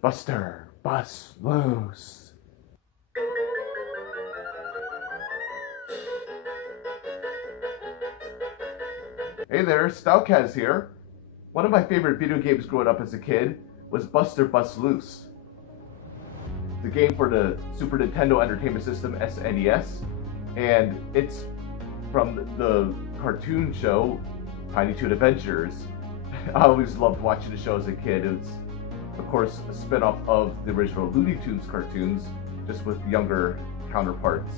Buster, bust loose. Hey there, Stalkaz here. One of my favorite video games growing up as a kid was Buster Bust Loose. The game for the Super Nintendo Entertainment System SNES, and it's from the cartoon show Tiny Toon Adventures. I always loved watching the show as a kid. It's, of course, a spin-off of the original Looney Tunes cartoons, just with younger counterparts.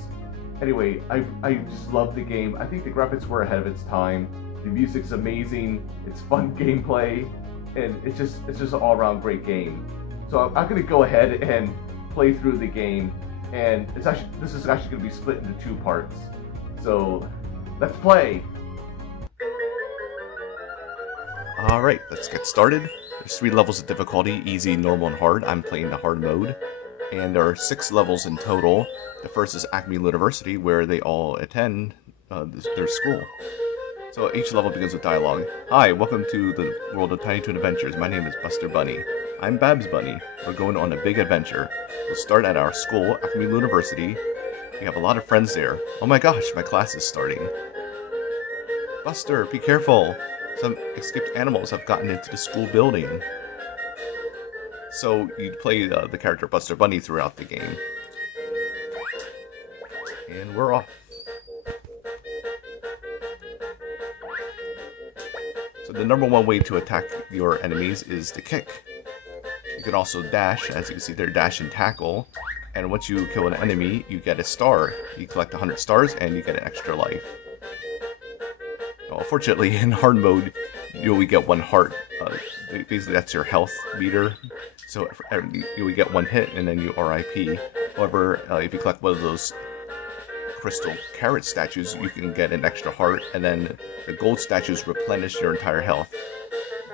Anyway, I just loved the game. I think the graphics were ahead of its time. The music's amazing. It's fun gameplay, and it's just an all-around great game. So I'm gonna go ahead and play through the game, and this is actually gonna be split into two parts. So let's play. Alright, let's get started. There's 3 levels of difficulty, easy, normal, and hard. I'm playing the hard mode. And there are 6 levels in total. The first is Acme University, where they all attend their school. So each level begins with dialogue. Hi, welcome to the world of Tiny Toon Adventures. My name is Buster Bunny. I'm Babs Bunny. We're going on a big adventure. We'll start at our school, Acme University. We have a lot of friends there. Oh my gosh, my class is starting. Buster, be careful. Some escaped animals have gotten into the school building. So you play the character Buster Bunny throughout the game. And we're off. So the number one way to attack your enemies is to kick. You can also dash, as you can see there, dash and tackle. And once you kill an enemy, you get a star. You collect 100 stars and you get an extra life. Unfortunately, in hard mode, you only get 1 heart. Basically, that's your health meter. So you only get 1 hit, and then you RIP. However, if you collect one of those crystal carrot statues, you can get an extra heart, and then the gold statues replenish your entire health.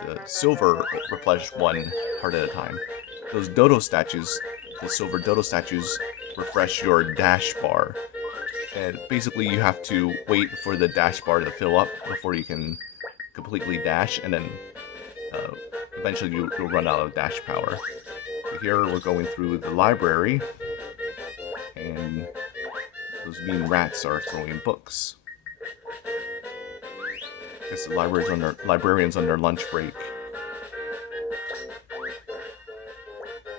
The silver replenish 1 heart at a time. Those dodo statues, the silver dodo statues, refresh your dash bar. And basically you have to wait for the dash bar to fill up before you can completely dash, and then eventually you'll run out of dash power. So here we're going through the library, and those mean rats are throwing books. I guess the librarian's on their lunch break.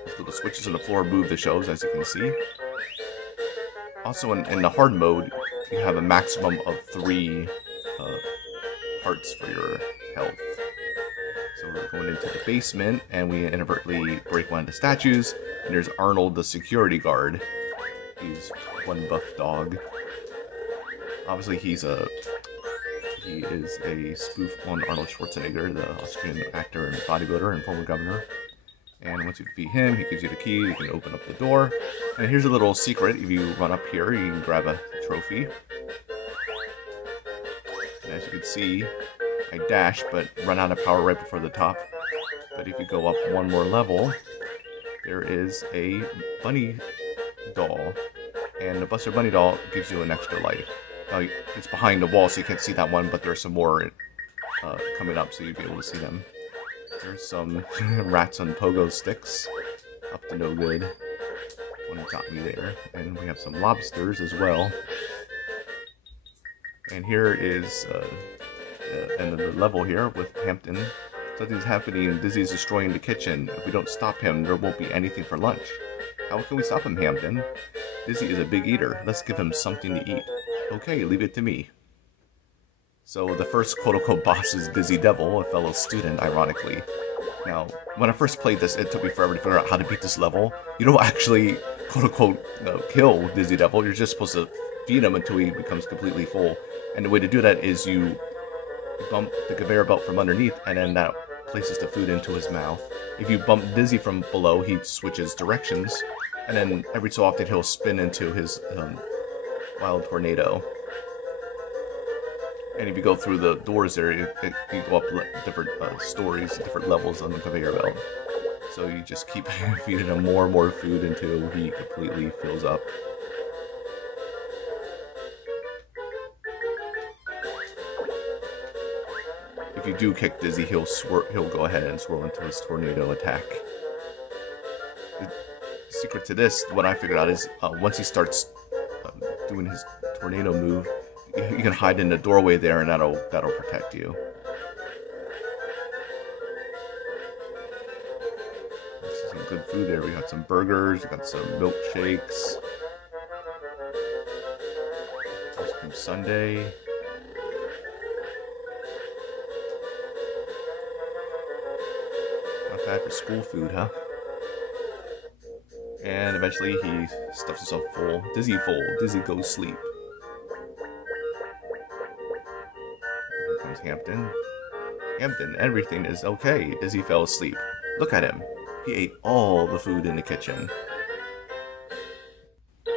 Those little switches on the floor move the shelves, as you can see. Also, in the hard mode, you have a maximum of 3 hearts for your health. So we're going into the basement, and we inadvertently break one of the statues, and there's Arnold, the security guard. He's one buff dog. Obviously, he is a spoof on Arnold Schwarzenegger, the Austrian actor and bodybuilder and former governor. And once you defeat him, he gives you the key, you can open up the door. And here's a little secret: if you run up here, you can grab a trophy. And as you can see, I dash, but run out of power right before the top. But if you go up 1 more level, there is a bunny doll. And the Buster Bunny doll gives you an extra life. Now, it's behind the wall, so you can't see that one, but there's some more coming up, so you'll be able to see them. There's some rats on pogo sticks, up to no good. One got me there. And we have some lobsters as well. And here is end of the level here with Hampton. Something's happening. Dizzy's destroying the kitchen. If we don't stop him, there won't be anything for lunch. How can we stop him, Hampton? Dizzy is a big eater. Let's give him something to eat. Okay, leave it to me. So the first quote-unquote boss is Dizzy Devil, a fellow student, ironically. Now, when I first played this, it took me forever to figure out how to beat this level. You don't actually, quote-unquote, kill Dizzy Devil. You're just supposed to feed him until he becomes completely full. And the way to do that is you bump the conveyor belt from underneath, and then that places the food into his mouth. If you bump Dizzy from below, he switches directions, and then every so often he'll spin into his wild tornado. And if you go through the doors there, you go up different stories, different levels on the conveyor belt. So you just keep feeding him more and more food until he completely fills up. If you do kick Dizzy, he'll go ahead and swirl into his tornado attack. the secret to this, what I figured out is once he starts doing his tornado move, you can hide in the doorway there, and that'll protect you. There's some good food there. We got some burgers, we got some milkshakes, ice cream sundae. Not bad for school food, huh? And eventually he stuffs himself full. Dizzy full. Dizzy goes sleep. Here comes Hampton. Hampton, everything is okay. Dizzy fell asleep. Look at him. He ate all the food in the kitchen.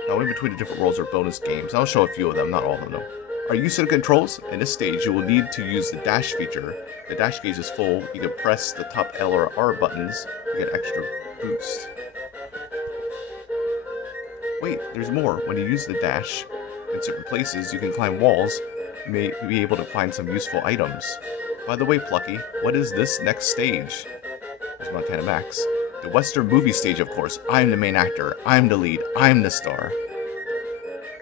Now in between the different worlds are bonus games. I'll show a few of them, not all of them though. Are you used to the controls? In this stage you will need to use the dash feature. The dash gauge is full. You can press the top L or R buttons to get extra boost. Wait, there's more. When you use the dash in certain places, you can climb walls. You may be able to find some useful items. By the way, Plucky, what is this next stage? There's Montana Max. The Western movie stage, of course. I'm the main actor. I'm the lead. I'm the star.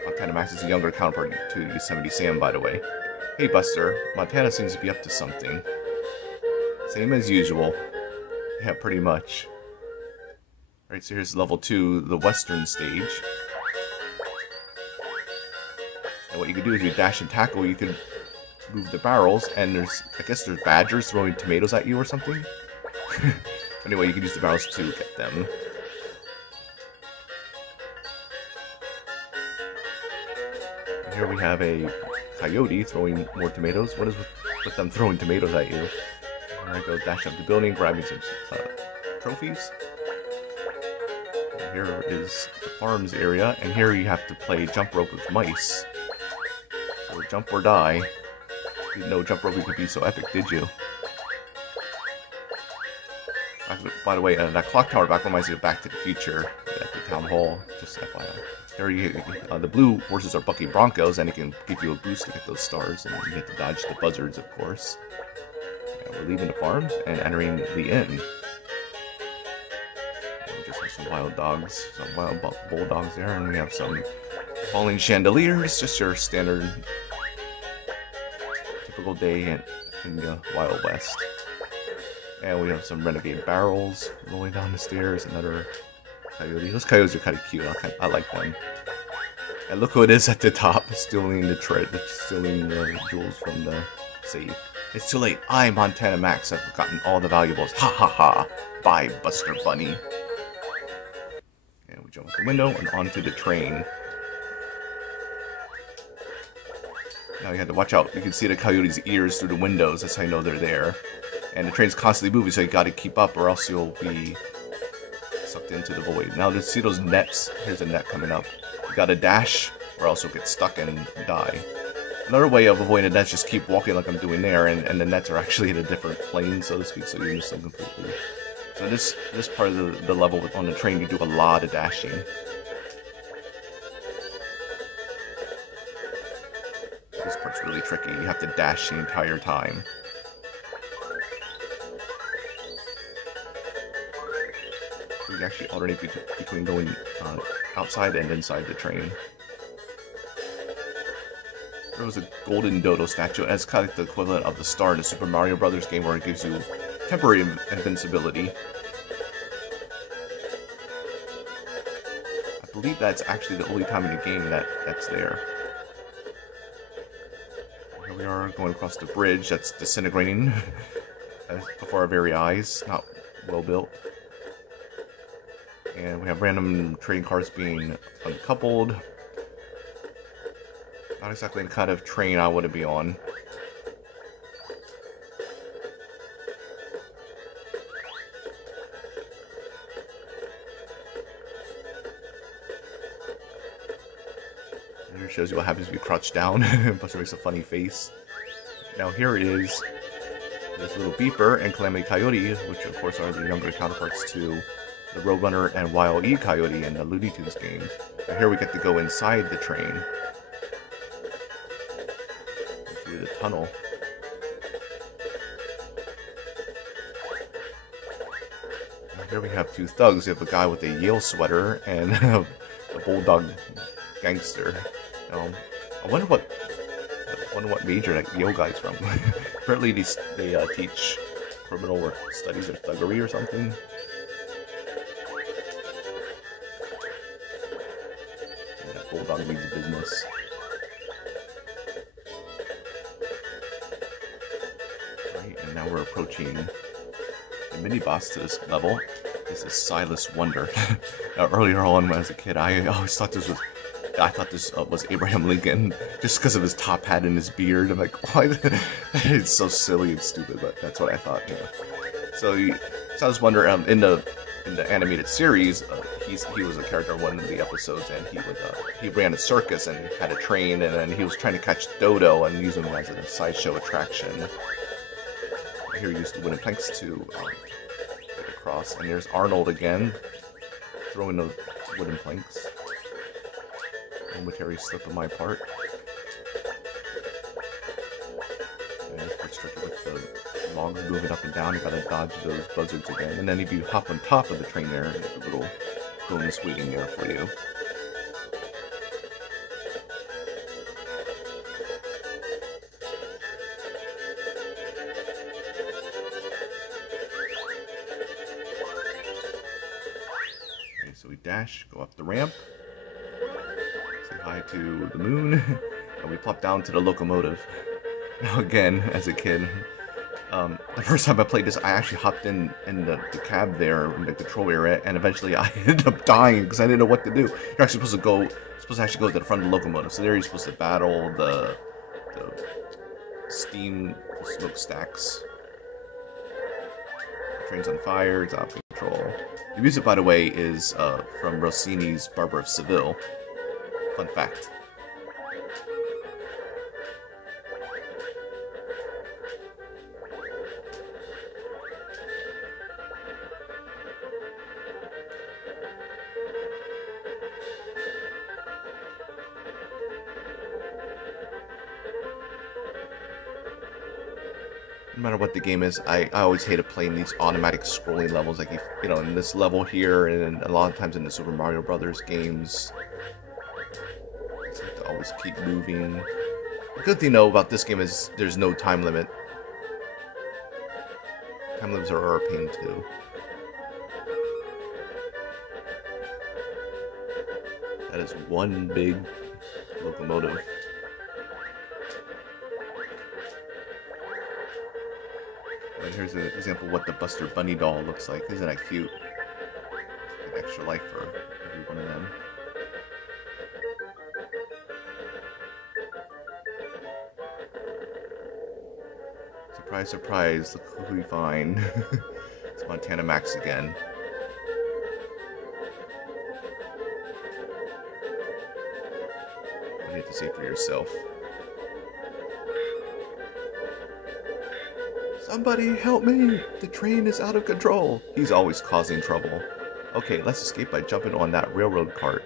Montana Max is a younger counterpart to Yosemite Sam, by the way. Hey, Buster. Montana seems to be up to something. Same as usual. Yeah, pretty much. Alright, so here's level 2, the Western stage. And what you can do is you dash and tackle, you can move the barrels, and I guess there's badgers throwing tomatoes at you or something? Anyway, you can use the barrels to get them. And here we have a coyote throwing more tomatoes. What is with them throwing tomatoes at you? And I go dashing up the building, grabbing some trophies. Here is the farms area, and here you have to play jump rope with mice. So jump or die. Didn't know jump roping could be so epic, did you? By the way, that clock tower back reminds me of Back to the Future at the town hall. Just FYI. There the blue horses are bucking broncos, and it can give you a boost to get those stars, and you have to dodge the buzzards, of course. And we're leaving the farms and entering the inn. Some wild dogs, some wild bulldogs there, and we have some falling chandeliers, just your standard typical day in the Wild West. And we have some renegade barrels rolling down the stairs, another coyote. Those coyotes are kind of cute, I like them. And look who it is at the top, stealing the jewels from the safe. It's too late, I'm Montana Max, I've gotten all the valuables, ha ha ha, bye Buster Bunny. And we jump out the window and onto the train. Now you have to watch out. You can see the coyote's ears through the windows. That's how you know they're there. And the train's constantly moving, so you gotta keep up or else you'll be sucked into the void. Now, to see those nets, here's a net coming up. You gotta dash or else you'll get stuck and die. Another way of avoiding the nets, just keep walking like I'm doing there, and the nets are actually in a different plane, so to speak, so you miss them completely. So this part of the level on the train, you do a lot of dashing. This part's really tricky. You have to dash the entire time. So you actually alternate between going outside and inside the train. There was a golden dodo statue, and it's kind of like the equivalent of the star in the Super Mario Brothers game, where it gives you temporary invincibility. I believe that's actually the only time in the game that's there. Here we are going across the bridge that's disintegrating before our very eyes. Not well built. And we have random train cars being uncoupled. Not exactly the kind of train I want to be on. Here shows you what happens if you crouch down. Buster makes a funny face. Now here is this little beeper and Calamity Coyote, which of course are the younger counterparts to the Roadrunner and Wile E. Coyote in the Looney Tunes games. And here we get to go inside the train. Through the tunnel. Here we have two thugs. We have a guy with a Yale sweater and a bulldog gangster. I wonder what major that Yale guy's from. Apparently they teach criminal or studies or thuggery or something. And that bulldog means business. Right, and now we're approaching the mini boss to this level. This is Silas Wonder. Earlier on, when I was a kid, I always thought this was Abraham Lincoln, just because of his top hat and his beard. I'm like, why? It's so silly and stupid, but that's what I thought. You know. So Silas Wonder, in the animated series, he was a character in one of the episodes, and he ran a circus and had a train, and then he was trying to catch Dodo and use him as a sideshow attraction. Here he used the wooden planks to get across, and there's Arnold again, throwing the wooden planks. Momentary slip on my part. And it's quite tricky with the logs moving up and down. You gotta dodge those buzzards again. And then if you hop on top of the train there, there's a little bonus waiting there for you. Okay, so we dash, go up the ramp. Hi to the moon, and we plop down to the locomotive. Now again, as a kid, the first time I played this, I actually hopped in the cab there, in the control area, and eventually I ended up dying because I didn't know what to do. You're actually supposed to actually go to the front of the locomotive, so there you're supposed to battle the steam smokestacks. The train's on fire, it's out of control. The music, by the way, is from Rossini's Barber of Seville. Fun fact. No matter what the game is, I always hated playing these automatic scrolling levels, like you know, in this level here, and a lot of times in the Super Mario Brothers games. Always keep moving. The good thing though about this game is there's no time limit. Time limits are a pain too. That is one big locomotive. And here's an example of what the Buster Bunny doll looks like. Isn't that cute? An extra life for every one of them. Surprise, surprise, look who we find. It's Montana Max again. You have to see for yourself. Somebody help me! The train is out of control! He's always causing trouble. Okay, let's escape by jumping on that railroad cart.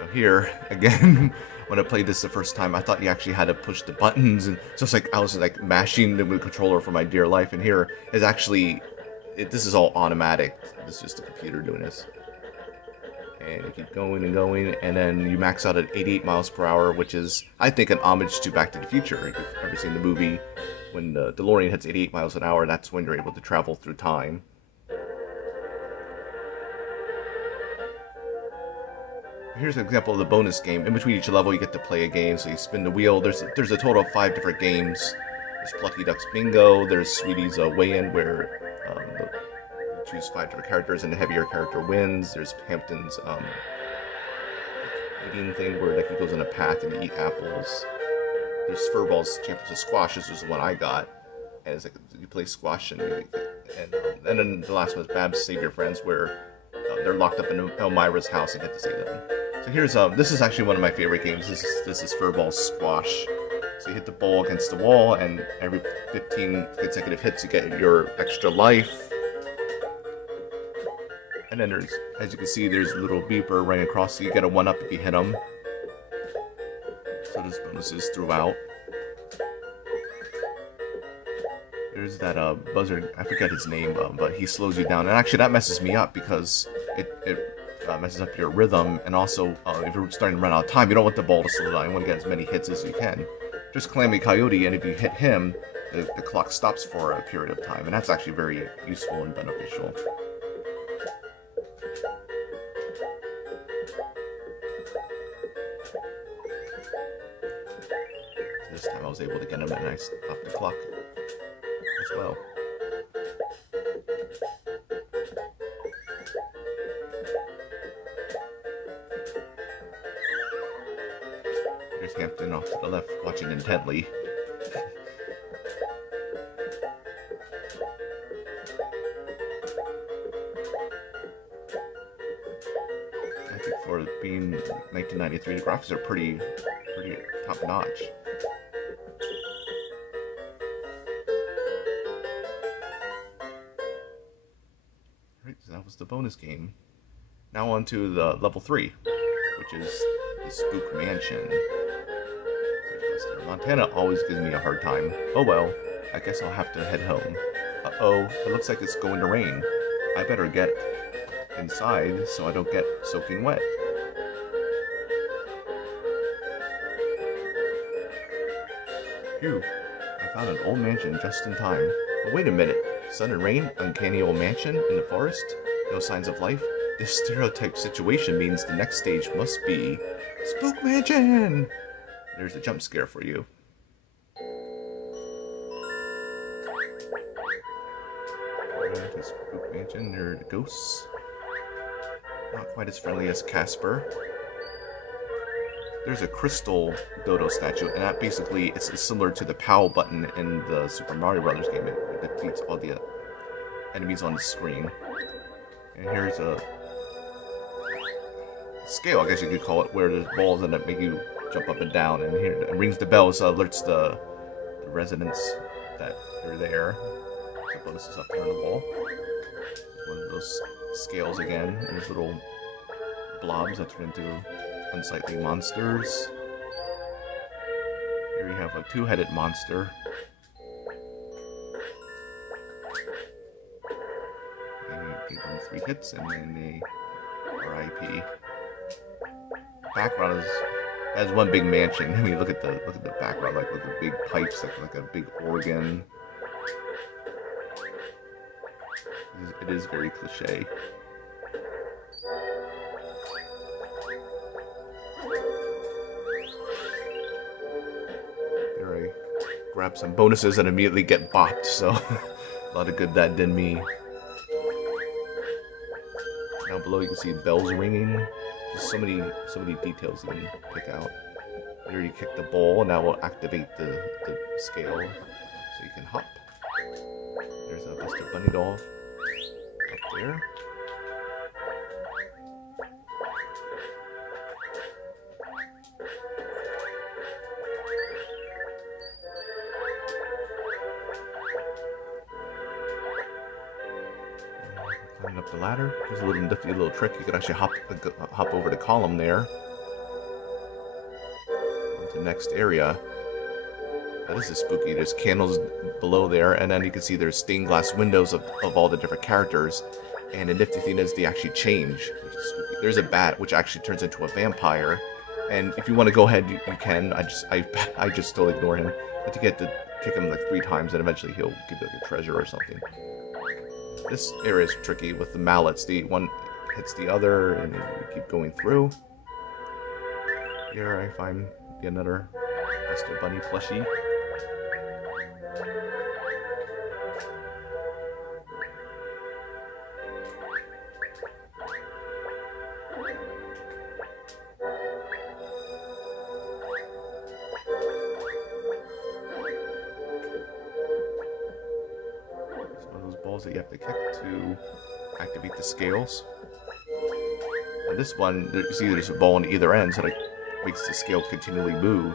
Now here, again, when I played this the first time, I thought you actually had to push the buttons, and so it's like I was like mashing the controller for my dear life. And here is actually, this is all automatic. This is just the computer doing this. And you keep going and going, and then you max out at 88 miles per hour, which is, I think, an homage to Back to the Future. If you've ever seen the movie, when the DeLorean hits 88 miles an hour, that's when you're able to travel through time. Here's an example of the bonus game. In between each level, you get to play a game. So you spin the wheel. There's a total of 5 different games. There's Plucky Duck's Bingo. There's Sweetie's Weigh-In, where you choose 5 different characters, and the heavier character wins. There's Hampton's eating thing, where like he goes on a path and eat apples. There's Furball's Championship Squash. This was the one I got, and it's like you play squash, and then the last one is Babs Save Your Friends, where they're locked up in Elmira's house and get to save them. So here's this is actually one of my favorite games. This is Furball Squash. So you hit the ball against the wall, and every 15 consecutive hits you get your extra life. And then there's, as you can see, there's a little beeper running across, so you get a 1-up if you hit them. So there's bonuses throughout. There's that buzzard, I forget his name, but he slows you down. And actually that messes me up because it messes up your rhythm. And also, if you're starting to run out of time, you don't want the ball to slow down. You want to get as many hits as you can. Just Clammy Coyote, and if you hit him, the clock stops for a period of time. And that's actually very useful and beneficial. This time I was able to get him and I stopped the clock as well. There's Hampton off to the left, watching intently. I think for being 1993, the graphics are pretty top-notch. That was the bonus game. Now on to the level 3, which is the Spook Mansion. Montana always gives me a hard time. Oh well, I guess I'll have to head home. Uh-oh, it looks like it's going to rain. I better get inside so I don't get soaking wet. Phew, I found an old mansion just in time. But wait a minute, sun and rain, uncanny old mansion in the forest? No signs of life? This stereotype situation means the next stage must be Spook Mansion! There's a jump scare for you. To Spook Mansion, there are the ghosts. Not quite as friendly as Casper. There's a crystal dodo statue, and that basically it's similar to the POW button in the Super Mario Brothers game. It defeats all the enemies on the screen. And here's a scale, I guess you could call it, where there's balls that make you jump up and down, and here it rings the bell, so alerts the residents that they're there. So bonuses up there on the wall. One of those scales again, and there's little blobs that turn into unsightly monsters. Here you have a two-headed monster. And you give them 3 hits, and then they RIP. Background has one big mansion. I mean, look at the background, like with the big pipes, like a big organ. It is very cliche. There I grab some bonuses and immediately get bopped, so a lot of good that did me. Down below you can see bells ringing. There's so many details you can pick out. Here you kick the ball, and that will activate the scale, so you can hop. There's a Buster Bunny doll up there. Climbing up the ladder. There's a little nifty little trick. You could actually hop over the column there. Onto the next area. Now, this is spooky. There's candles below there, and then you can see there's stained glass windows of all the different characters. And the nifty thing is they actually change, which is spooky. There's a bat which actually turns into a vampire. And if you want to go ahead, you can. I just still ignore him. But you get to kick him like 3 times, and eventually he'll give you like a treasure or something. This area is tricky with the mallets. The one hits the other, and you keep going through. Here I find another Buster Bunny plushie. That you have to kick to activate the scales. And this one, you see there's a ball on either end, so it makes the scale continually move.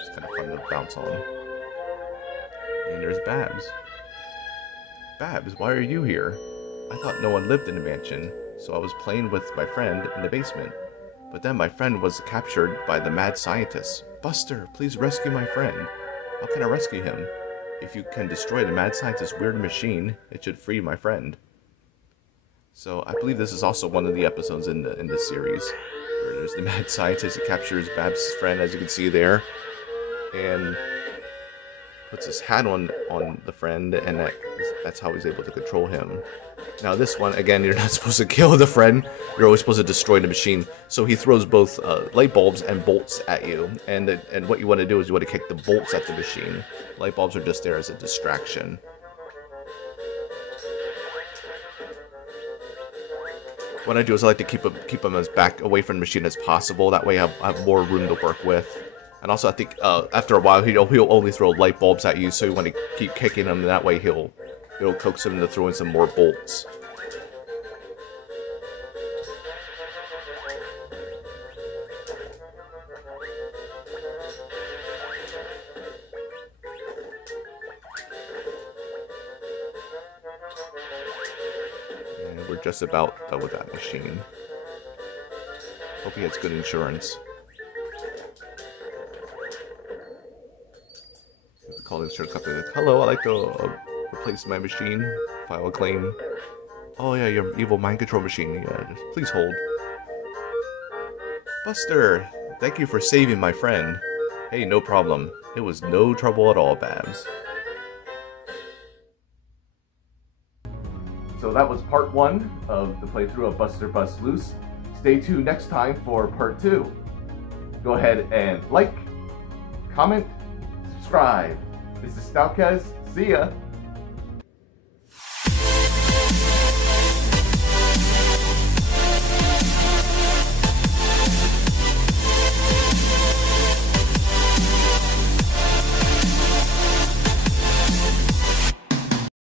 It's kind of fun to bounce on. And there's Babs. Babs, why are you here? I thought no one lived in the mansion, so I was playing with my friend in the basement. But then my friend was captured by the mad scientist. Buster, please rescue my friend. How can I rescue him? If you can destroy the mad scientist's weird machine, it should free my friend. So I believe this is also one of the episodes in the series where there's the mad scientist. He captures Babs' friend, as you can see there, and puts his hat on the friend, and that's how he's able to control him. Now this one, again, you're not supposed to kill the friend. You're always supposed to destroy the machine. So he throws both light bulbs and bolts at you, and what you want to do is you want to kick the bolts at the machine. Light bulbs are just there as a distraction. What I do is I like to keep him as back away from the machine as possible. That way I have more room to work with. And also I think after a while he'll only throw light bulbs at you, so you want to keep kicking him. That way he'll coax him into throwing some more bolts. We're just about done with that machine. Hope he has good insurance. Call the insurance company. Hello, I'd like to replace my machine. File a claim. Oh yeah, your evil mind control machine. Yeah, just please hold. Buster, thank you for saving my friend. Hey, no problem. It was no trouble at all, Babs. So that was part 1 of the playthrough of Buster Bust Loose. Stay tuned next time for part 2. Go ahead and like, comment, subscribe. This is Stalkaz. See ya!